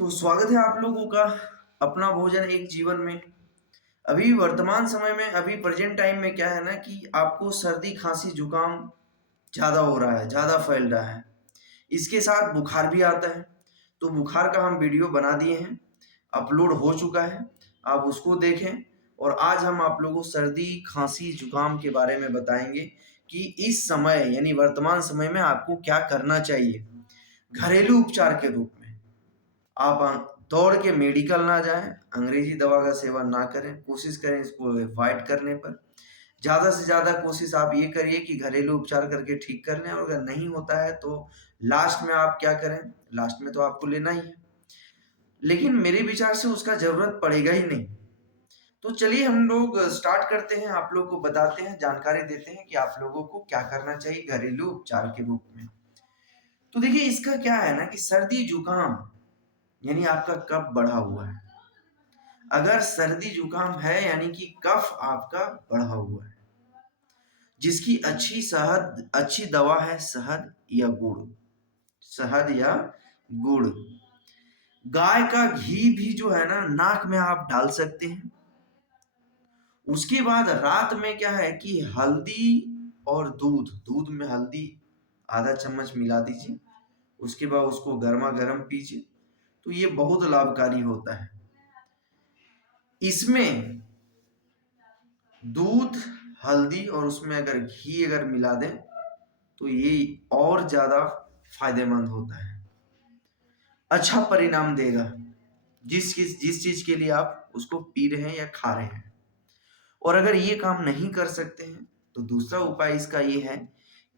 तो स्वागत है आप लोगों का अपना भोजन एक जीवन में। अभी वर्तमान समय में अभी प्रेजेंट टाइम में क्या है ना कि आपको सर्दी खांसी जुकाम ज़्यादा हो रहा है, ज़्यादा फैल रहा है। इसके साथ बुखार भी आता है। तो बुखार का हम वीडियो बना दिए हैं, अपलोड हो चुका है, आप उसको देखें। और आज हम आप लोगों को सर्दी खांसी जुकाम के बारे में बताएंगे कि इस समय यानी वर्तमान समय में आपको क्या करना चाहिए घरेलू उपचार के रूप में। आप दौड़ के मेडिकल ना जाएं, अंग्रेजी दवा का सेवन ना करें, कोशिश करें इसको अवॉइड करने पर। ज़्यादा से ज़्यादा कोशिश आप ये करिए कि घरेलू उपचार करके ठीक कर लें, और अगर नहीं होता है तो लास्ट में आप क्या करें, लास्ट में तो आपको लेना ही है, लेकिन मेरे विचार से उसका ज़रूरत पड़ेगा ही नहीं। तो चलिए हम लोग स्टार्ट करते हैं, आप लोग को बताते हैं, जानकारी देते हैं कि आप लोगों को क्या करना चाहिए घरेलू उपचार के रूप में। तो देखिए इसका क्या है ना कि सर्दी जुकाम यानी आपका कफ बढ़ा हुआ है। अगर सर्दी जुकाम है यानी कि कफ आपका बढ़ा हुआ है, जिसकी अच्छी दवा है शहद या गुड़। शहद या गुड़, गाय का घी भी जो है ना नाक में आप डाल सकते हैं। उसके बाद रात में क्या है कि हल्दी और दूध में हल्दी आधा चम्मच मिला दीजिए। उसके बाद उसको गर्मा गर्म पीजिए, तो ये बहुत लाभकारी होता है। इसमें दूध, हल्दी और उसमें अगर घी अगर मिला दें तो ये और ज्यादा फायदेमंद होता है, अच्छा परिणाम देगा जिस चीज के लिए आप उसको पी रहे हैं या खा रहे हैं। और अगर ये काम नहीं कर सकते हैं तो दूसरा उपाय इसका ये है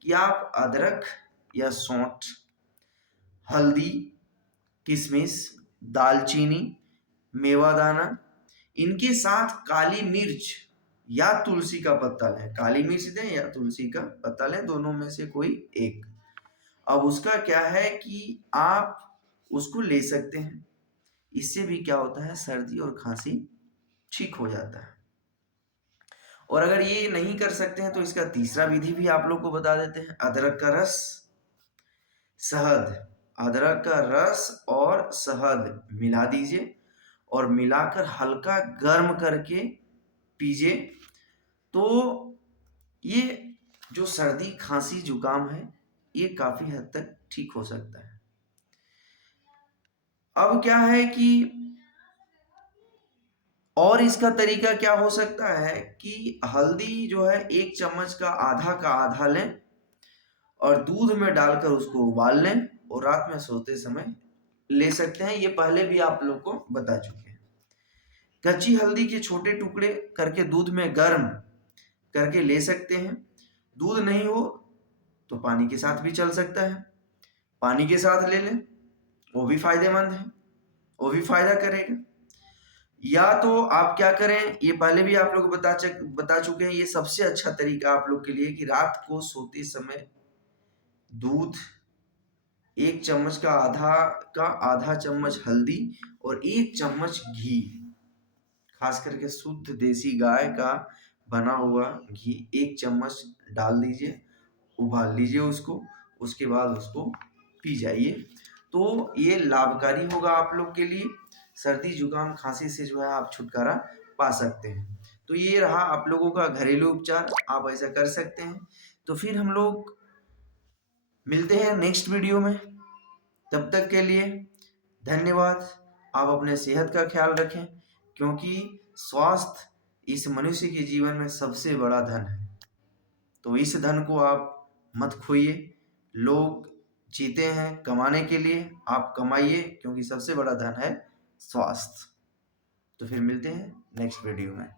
कि आप अदरक या सौंठ, हल्दी, किशमिश, दालचीनी, मेवादाना, इनके साथ काली मिर्च या तुलसी का पत्ता लें। काली मिर्च दें या तुलसी का पत्ता लें, दोनों में से कोई एक। अब उसका क्या है कि आप उसको ले सकते हैं। इससे भी क्या होता है, सर्दी और खांसी ठीक हो जाता है। और अगर ये नहीं कर सकते हैं तो इसका तीसरा विधि भी आप लोग को बता देते हैं। अदरक का रस, शहद, अदरक का रस और शहद मिला दीजिए और मिलाकर हल्का गर्म करके पीजिए। तो ये जो सर्दी खांसी जुकाम है ये काफी हद तक ठीक हो सकता है। अब क्या है कि और इसका तरीका क्या हो सकता है कि हल्दी जो है 1 चम्मच का आधा लें और दूध में डालकर उसको उबाल लें और रात में सोते समय ले सकते हैं। ये पहले भी आप लोग को बता चुके हैं। कच्ची हल्दी के छोटे टुकड़े करके दूध में गर्म करके ले सकते हैं। दूध नहीं हो तो पानी के साथ भी चल सकता है, पानी के साथ ले लें, वो भी फायदेमंद है, वो भी फायदा करेगा। या तो आप क्या करें, ये पहले भी आप लोग बता चुके हैं, ये सबसे अच्छा तरीका आप लोग के लिए कि रात को सोते समय दूध 1 चम्मच का आधा चम्मच हल्दी और 1 चम्मच घी, खास करके शुद्ध देसी गाय का बना हुआ घी 1 चम्मच डाल दीजिए, उबाल लीजिए उसको, उसके बाद उसको पी जाइए। तो ये लाभकारी होगा आप लोग के लिए। सर्दी जुकाम खांसी से जो है आप छुटकारा पा सकते हैं। तो ये रहा आप लोगों का घरेलू उपचार, आप ऐसा कर सकते हैं। तो फिर हम लोग मिलते हैं नेक्स्ट वीडियो में, तब तक के लिए धन्यवाद। आप अपने सेहत का ख्याल रखें, क्योंकि स्वास्थ्य इस मनुष्य के जीवन में सबसे बड़ा धन है। तो इस धन को आप मत खोइए। लोग जीते हैं कमाने के लिए, आप कमाइए, क्योंकि सबसे बड़ा धन है स्वास्थ्य। तो फिर मिलते हैं नेक्स्ट वीडियो में।